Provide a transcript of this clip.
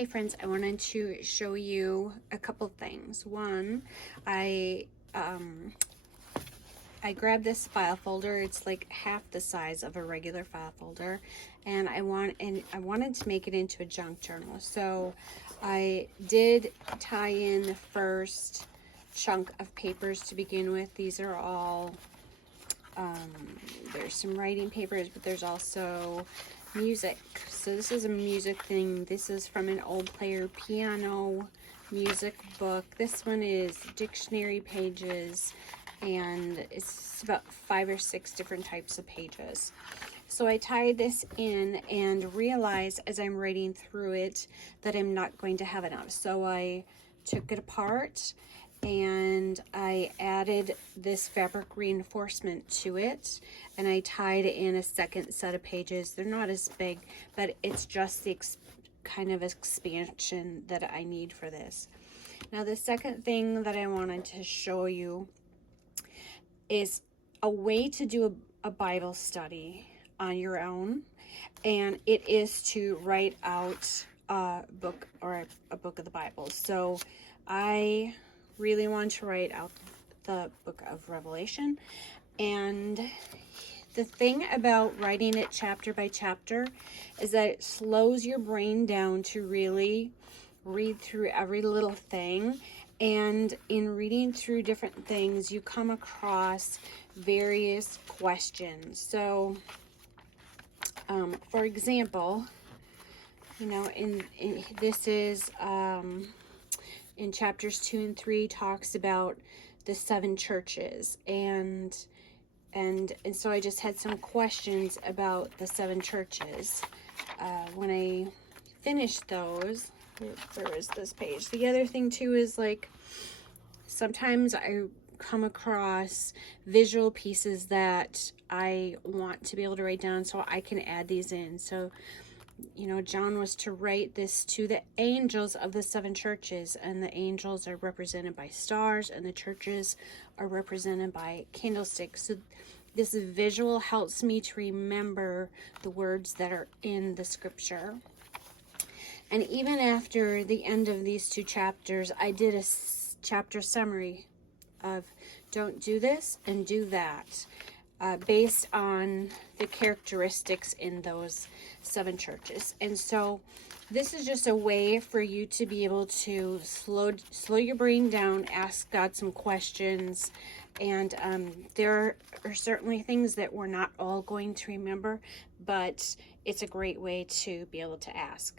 Hey friends, I wanted to show you a couple things. One, I grabbed this file folder. It's like half the size of a regular file folder, and I wanted to make it into a junk journal. So I did tie in the first chunk of papers to begin with. These are all there's some writing papers, but there's also music. So this is a music thing. This is from an old player piano music book. This one is dictionary pages, and it's about 5 or 6 different types of pages. So I tied this in and realized as I'm writing through it that I'm not going to have enough. So I took it apart and I added this fabric reinforcement to it, and I tied in a second set of pages. They're not as big, but it's just the kind of expansion that I need for this. Now the second thing that I wanted to show you is a way to do a Bible study on your own, and it is to write out a book or a book of the Bible. So I really want to write out the book of Revelation, and the thing about writing it chapter by chapter is that it slows your brain down to really read through every little thing. And in reading through different things, you come across various questions. So for example, you know, this is in chapters 2 and 3 talks about the 7 churches, and so I just had some questions about the 7 churches. When I finished those, where is this page? The other thing too is, like, sometimes I come across visual pieces that I want to be able to write down, so I can add these in. So, you know, John was to write this to the angels of the 7 churches, and the angels are represented by stars and the churches are represented by candlesticks. So this visual helps me to remember the words that are in the scripture. And even after the end of these 2 chapters, I did a chapter summary of don't do this and do that, based on the characteristics in those 7 churches. And so this is just a way for you to be able to slow your brain down, ask God some questions, and there are certainly things that we're not all going to remember, but it's a great way to be able to ask.